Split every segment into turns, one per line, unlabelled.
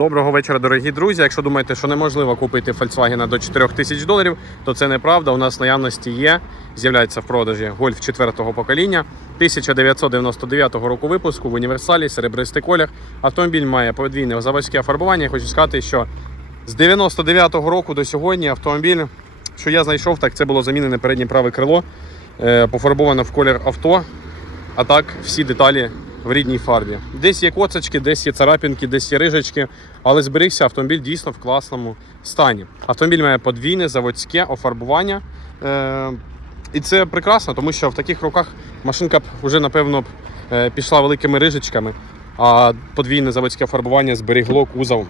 Доброго вечора, дорогі друзі. Якщо думаєте, що неможливо купити Volkswagen до 4 тисяч доларів, то це неправда. У нас наявності є. З'являється в продажі Golf 4 покоління 1999 року випуску в універсалі, серебристий колір. Автомобіль має подвійне заводське фарбування. Я хочу сказати, що з 99-го року до сьогодні автомобіль, що я знайшов, так це було замінене переднє праве крило, е, пофарбовано в колір авто. А так, всі деталі в рідній фарбі. Десь є коцочки, десь є царапінки, десь є рижечки, але зберігся автомобіль дійсно в класному стані. Автомобіль має подвійне заводське офарбування. Е- і це прекрасно, тому що в таких руках машинка б вже, напевно, б, е, пішла великими рижечками, а подвійне заводське фарбування зберігло кузов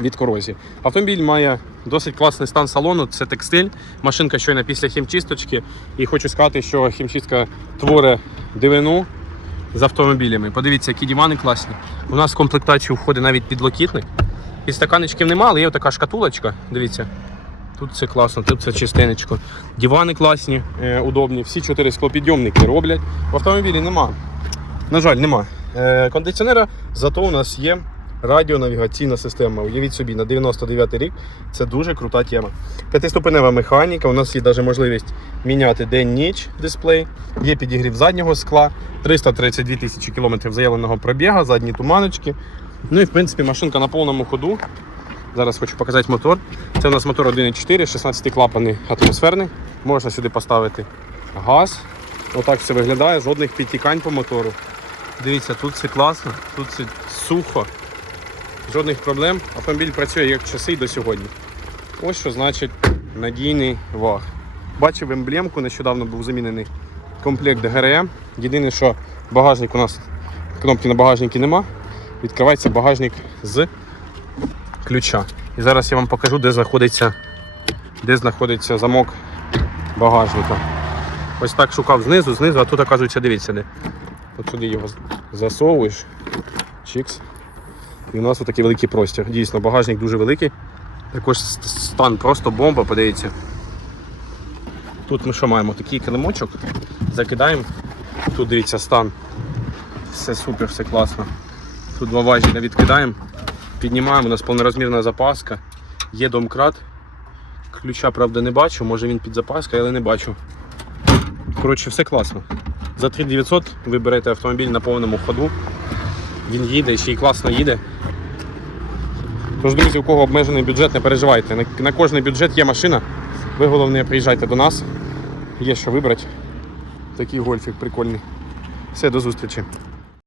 від корозії. Автомобіль має досить класний стан салону, це текстиль. Машинка щойно після хімчисточки. І хочу сказати, що хімчистка творить дивину з автомобілями. Подивіться, які дивани класні. У нас в комплектацію входить навіть підлокітник. Підстаканечків немає, але є така шкатулочка. Дивіться. Тут все класно, тут це чистенечко. Дивани класні, е, удобні. Всі чотири склопідйомники роблять. В автомобілі нема. На жаль, нема. Е, кондиціонера, зато у нас є радіонавігаційна система. Уявіть собі, на 99 й рік це дуже крута тема. П'ятиступенева механіка, у нас є навіть можливість міняти день-ніч дисплей, є підігрів заднього скла, 332 тисячі кілометрів заявленого пробіга, задні туманочки. Ну і в принципі машинка на повному ходу. Зараз хочу показати мотор. Це у нас мотор 1.4, 16 клапаний атмосферний. Можна сюди поставити газ. Отак все виглядає, жодних підтікань по мотору. Дивіться, тут все класно, тут все сухо, жодних проблем. Автомобіль працює як часи до сьогодні. Ось що значить надійний ваг. Бачив емблемку, нещодавно був замінений комплект ГРМ. Єдине, що багажник у нас кнопки на багажнику нема. Відкривається багажник з ключа. І зараз я вам покажу, де знаходиться, де знаходиться замок багажника. Ось так шукав знизу, знизу, а тут, оказується, дивіться де. От сюди його засовуєш. Чікс. І у нас такий великий простір. Дійсно, багажник дуже великий. Також стан просто бомба, подивіться. Тут ми що маємо? Такий килимочок. Закидаємо. Тут дивіться стан. Все супер, все класно. Тут два важіля відкидаємо. Піднімаємо, у нас повнорозмірна запаска. Є домкрат. Ключа, правда, не бачу, може він під запаскою, але не бачу. Коротше, все класно. За 3900 ви берете автомобіль на повному ходу. Він їде, ще й класно їде. Тож, друзі, у кого обмежений бюджет, не переживайте. На, кожний бюджет є машина. Ви головне приїжджайте до нас. Є що вибрати. Такий гольфік прикольний. Все, до зустрічі.